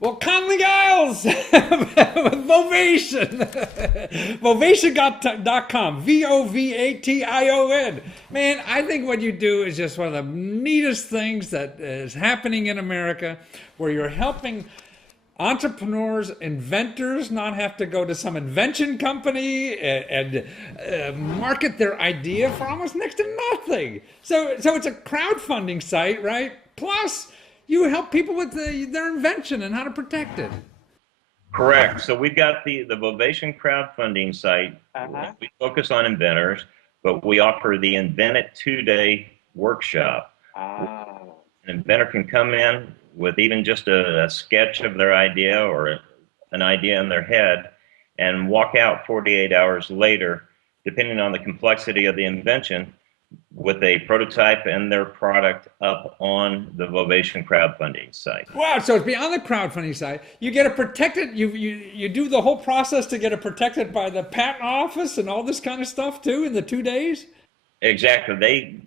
Well, Conley Isles, Vovation, Vovation.com, Vovatation. Man, I think what you do is just one of the neatest things that is happening in America, where you're helping entrepreneurs, inventors not have to go to some invention company and market their idea for almost next to nothing. So it's a crowdfunding site, right? Plus, you help people with their invention and how to protect it. Correct. So we've got the Vovation crowdfunding site. Uh-huh. We focus on inventors, but we offer the Invent It 2-day workshop. Ah, An inventor can come in with even just a sketch of their idea or an idea in their head and walk out 48 hours later, depending on the complexity of the invention, with a prototype and their product up on the Vovation crowdfunding site. Wow! So it's beyond the crowdfunding side. You get it protected. You do the whole process to get it protected by the patent office and all this kind of stuff too in the 2 days. Exactly.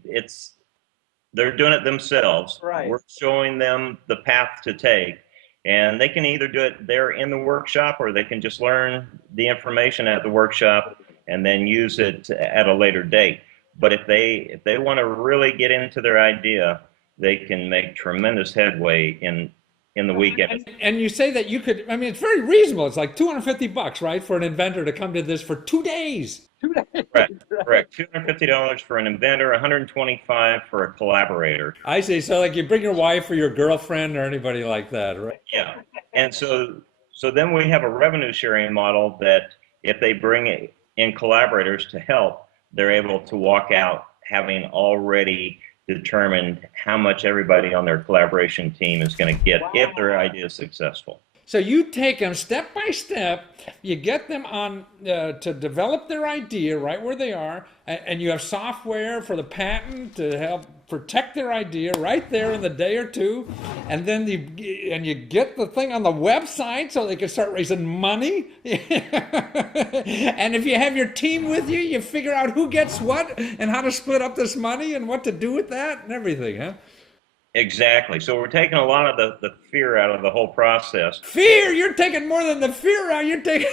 They're doing it themselves. right. We're showing them the path to take, and they can either do it there in the workshop, or they can just learn the information at the workshop and then use it at a later date. But if they want to really get into their idea, they can make tremendous headway in the weekend. And you say that you could. I mean, it's very reasonable. It's like $250, right, for an inventor to come to this for 2 days. 2 days. Correct. Correct. $250 for an inventor, $125 for a collaborator. I see. So like you bring your wife or your girlfriend or anybody like that, right? Yeah. And so then we have a revenue sharing model that if they bring in collaborators to help, they're able to walk out having already determined how much everybody on their collaboration team is going to get if their idea is successful. So you take them step by step. You get them on to develop their idea right where they are, and you have software for the patent to help protect their idea right there in the day or two, and then you get the thing on the website so they can start raising money. And if you have your team with you, you figure out who gets what and how to split up this money and what to do with that and everything, huh? Exactly. So we're taking a lot of the fear out of the whole process. Fear? You're taking more than the fear out. You're taking.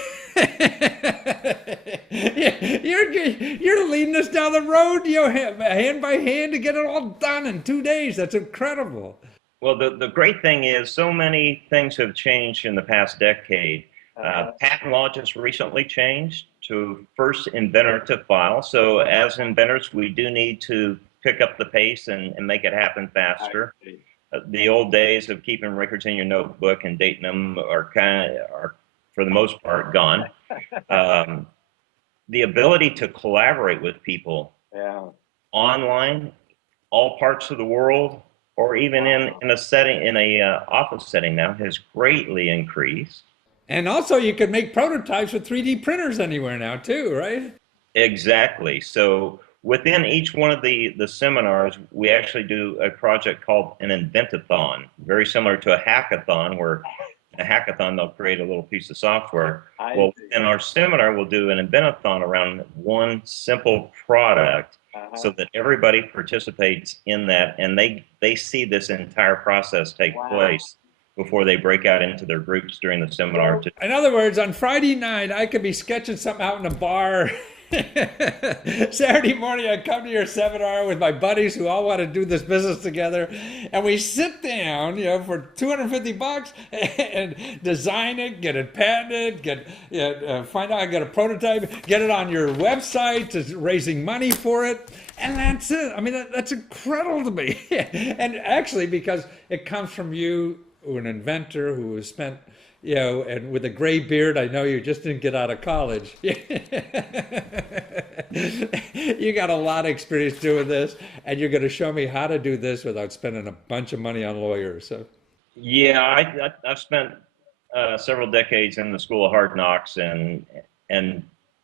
You're leading us down the road, hand by hand to get it all done in 2 days. That's incredible. Well, the great thing is so many things have changed in the past decade. Patent law just recently changed to first inventor to file. So as inventors, we do need to pick up the pace and make it happen faster. The old days of keeping records in your notebook and dating them are for the most part gone. The ability to collaborate with people online, all parts of the world, or even in a setting, in a office setting now, has greatly increased. And also, you can make prototypes with 3D printers anywhere now, too, right? Exactly. So within each one of the seminars, we actually do a project called an Inventathon, very similar to a hackathon, where a hackathon, they'll create a little piece of software. Well, in our seminar, we'll do an Inventathon around one simple product so that everybody participates in that, and they see this entire process take place before they break out into their groups during the seminar. In other words, on Friday night, I could be sketching something out in a bar. Saturday morning, I come to your seminar with my buddies who all want to do this business together, and we sit down, for $250 and design it, get it patented, find out how to get a prototype, get it on your website, to raising money for it, and that's it. I mean, that's incredible to me. And actually, because it comes from you, an inventor who has spent, and with a gray beard, I know you just didn't get out of college. You got a lot of experience doing this, and you're going to show me how to do this without spending a bunch of money on lawyers. So, yeah, I've spent several decades in the School of Hard Knocks, and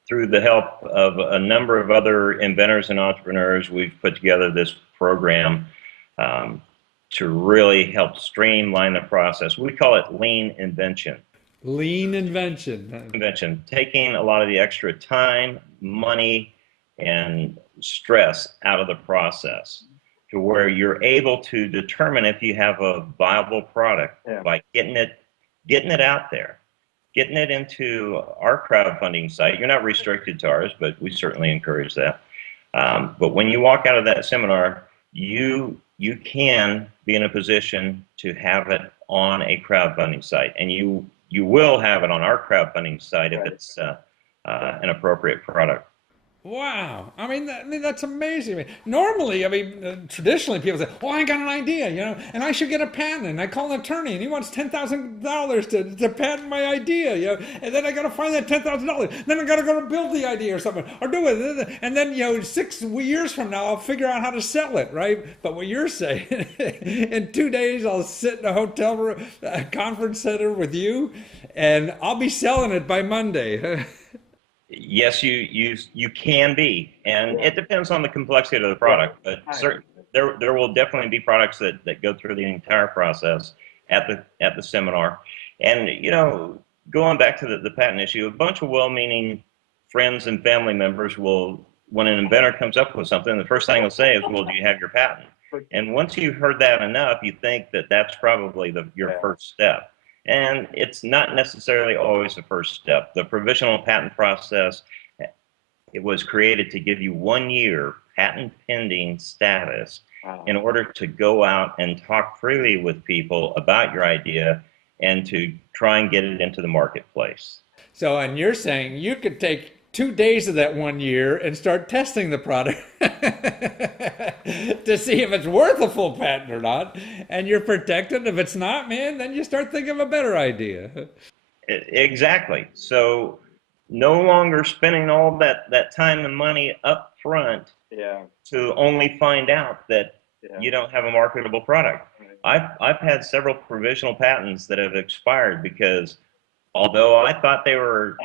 through the help of a number of other inventors and entrepreneurs, we've put together this program to really help streamline the process. We call it lean invention. Lean invention. Invention, taking a lot of the extra time, money, and stress out of the process to where you're able to determine if you have a viable product by getting it getting it out there, getting it into our crowdfunding site. You're not restricted to ours, but we certainly encourage that. But when you walk out of that seminar, you can be in a position to have it on a crowdfunding site, and you will have it on our crowdfunding site if it's an appropriate product. Wow. I mean, that's amazing. Normally, traditionally people say, "Oh, I got an idea, and I should get a patent." And I call an attorney, and he wants $10,000 to patent my idea, and then I got to find that $10,000. Then I got to go to build the idea or something, or do it, and then 6 years from now, I'll figure out how to sell it, right? But what you're saying, in 2 days, I'll sit in a hotel room, a conference center with you, and I'll be selling it by Monday. Yes, you can be, and it depends on the complexity of the product. But there will definitely be products that go through the entire process at the seminar. And going back to the patent issue, a bunch of well-meaning friends and family members will, when an inventor comes up with something, the first thing they'll say is, "Well, do you have your patent?" And once you've heard that enough, you think that that's probably your first step. And it's not necessarily always the first step. The provisional patent process, it was created to give you 1 year patent pending status in order to go out and talk freely with people about your idea and to try and get it into the marketplace. So, and you're saying you could take 2 days of that 1 year and start testing the product to see if it's worth a full patent or not. And you're protected. If it's not, man, then you start thinking of a better idea. Exactly. So no longer spending all that time and money up front to only find out that you don't have a marketable product. I've had several provisional patents that have expired because although I thought they were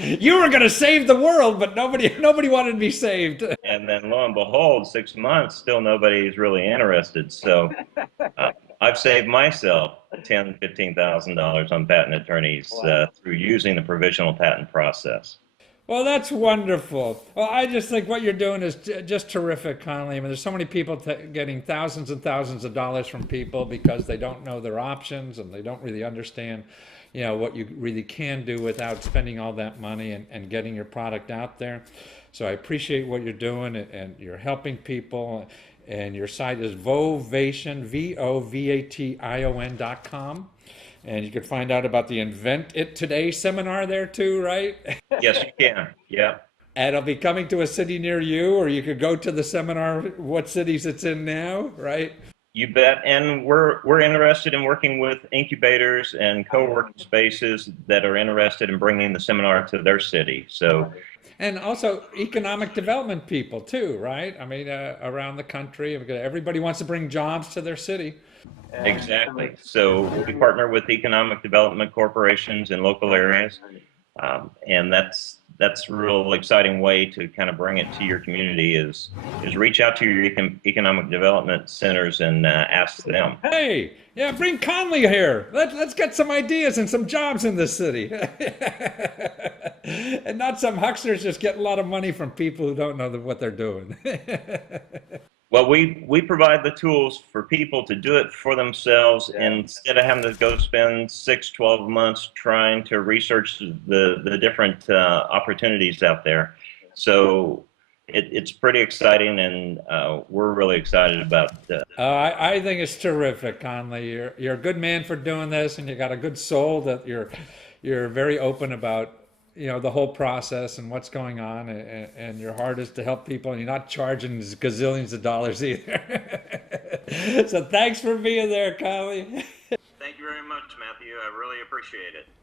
You were going to save the world, but nobody wanted to be saved. and then lo and behold, 6 months, still nobody's really interested. So I've saved myself $10,000, $15,000 on patent attorneys through using the provisional patent process. Well, that's wonderful. Well, I just think what you're doing is just terrific, Conley. I mean, there's so many people getting thousands and thousands of dollars from people because they don't know their options and they don't really understand, what you really can do without spending all that money and getting your product out there. So I appreciate what you're doing and you're helping people. And your site is Vovation, VOVATION.com. And you can find out about the Invent It Today seminar there too, right? Yes, you can. Yeah. And it'll be coming to a city near you, or you could go to the seminar, what cities it's in now, right? You bet. And we're interested in working with incubators and co-working spaces that are interested in bringing the seminar to their city. So, and also economic development people too, right? I mean, around the country, everybody wants to bring jobs to their city. exactly. So we partner with economic development corporations in local areas, and that's a real exciting way to kind of bring it to your community is reach out to your economic development centers and ask them. Hey, yeah, bring Conley here. Let's get some ideas and some jobs in this city. And not some hucksters just get a lot of money from people who don't know what they're doing. Well, we provide the tools for people to do it for themselves instead of having to go spend 6, 12 months trying to research the different opportunities out there. So it's pretty exciting, and we're really excited about it. I think it's terrific, Conley. You're a good man for doing this, and you got a good soul that you're very open about the whole process and what's going on, and your heart is to help people, and you're not charging gazillions of dollars either. So thanks for being there, Conley. Thank you very much, Matthew. I really appreciate it.